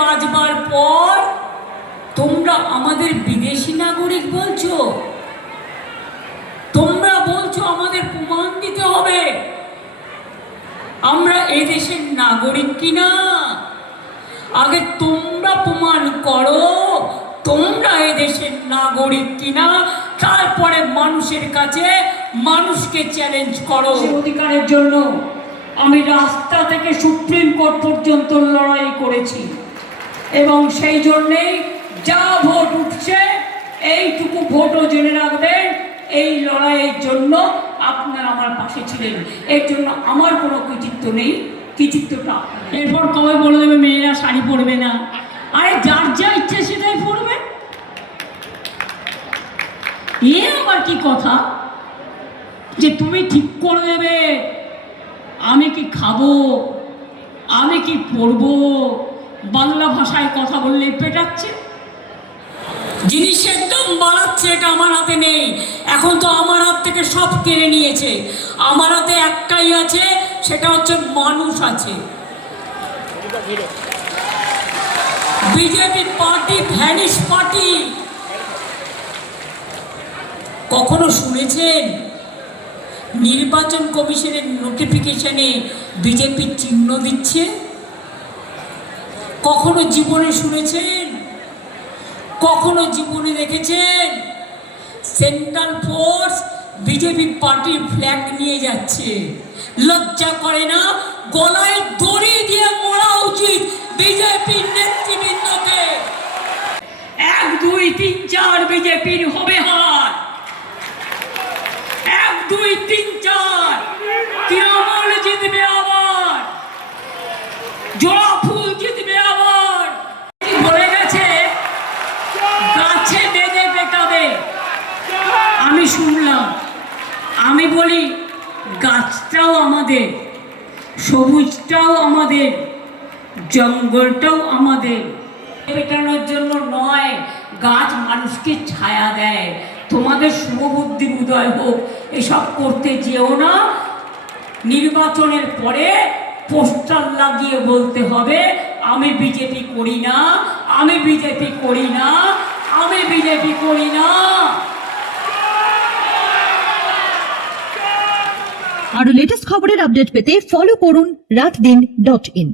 বাজবার পর তোমরা আমাদের বিদেশি নাগরিক বলছো, তোমরা বলছো আমাদের প্রমাণ দিতে হবে আমরা এই দেশের নাগরিক কিনা। আগে তোমরা প্রমাণ করো তোমরা এই দেশের নাগরিক কিনা, তারপরে মানুষের কাছে মানুষকে চ্যালেঞ্জ করো। অধিকারের জন্য আমি রাস্তা থেকে সুপ্রিম কোর্ট পর্যন্ত লড়াই করেছি এবং সেই জন্যেই যা ভোট উঠছে এইটুকু ভোটও জেনে রাখবেন, এই লড়াইয়ের জন্য আপনারা আমার পাশে ছিলেন, এর জন্য আমার কোনো কৃতিত্ব নেই, কৃতিত্বটা। এরপর কবে বলে দেবে মেয়েরা শাড়ি পরবে না, আরে যার যা ইচ্ছে সেটাই পরবে, এ আবার কি কথা যে তুমি ঠিক করে দেবে আমি কি খাবো আমি কি পড়বো, বাংলা ভাষায় কথা বললে পেটাচ্ছে, জিনিসের দাম বাড়াচ্ছে, এটা আমার হাতে নেই। এখন তো আমার হাত থেকে সব কেড়ে নিয়েছে, আমার হাতে একটাই আছে, সেটা হচ্ছে মানুষ আছে। BJP party vanish party. কখনো শুনেছেন নির্বাচন কমিশনের নোটিফিকেশনে বিজেপি চিহ্ন দিচ্ছে? কখনো জীবনে শুনেছেন? কখনো জীবনে দেখেছেন সেন্ট্রাল ফোর্স বিজেপি পার্টির ফ্ল্যাগ নিয়ে যাচ্ছে? লজ্জা করে না? গলায় দড়ি দিয়ে মরা উচিত বিজেপির নেতৃবৃন্দকে। 1 2 3 4 বিজেপির হবে হার, 1 2 3 4 তৃণমূল জিতবে আবার, জোড়া ফুল জিতবে আবার। বলে গেছে গাছে বেঁধে পেটাবে, আমি শুনলাম, আমি বলি গাছটাও আমাদের, সবুজটাও আমাদের, জঙ্গলটাও আমাদের। পেটানোর জন্য নয়, গাছ মানুষকে ছায়া দেয়। তোমাদের শুভবুদ্ধির উদয় হোক, এসব করতে যেও না। নির্বাচনের পরে পোস্টার লাগিয়ে বলতে হবে আমি বিজেপি করি না, আমি বিজেপি করি না, আমি বিজেপি করি না। আরো লেটেস্ট খবরের আপডেট পেতে ফলো করুন রাতদিন.in।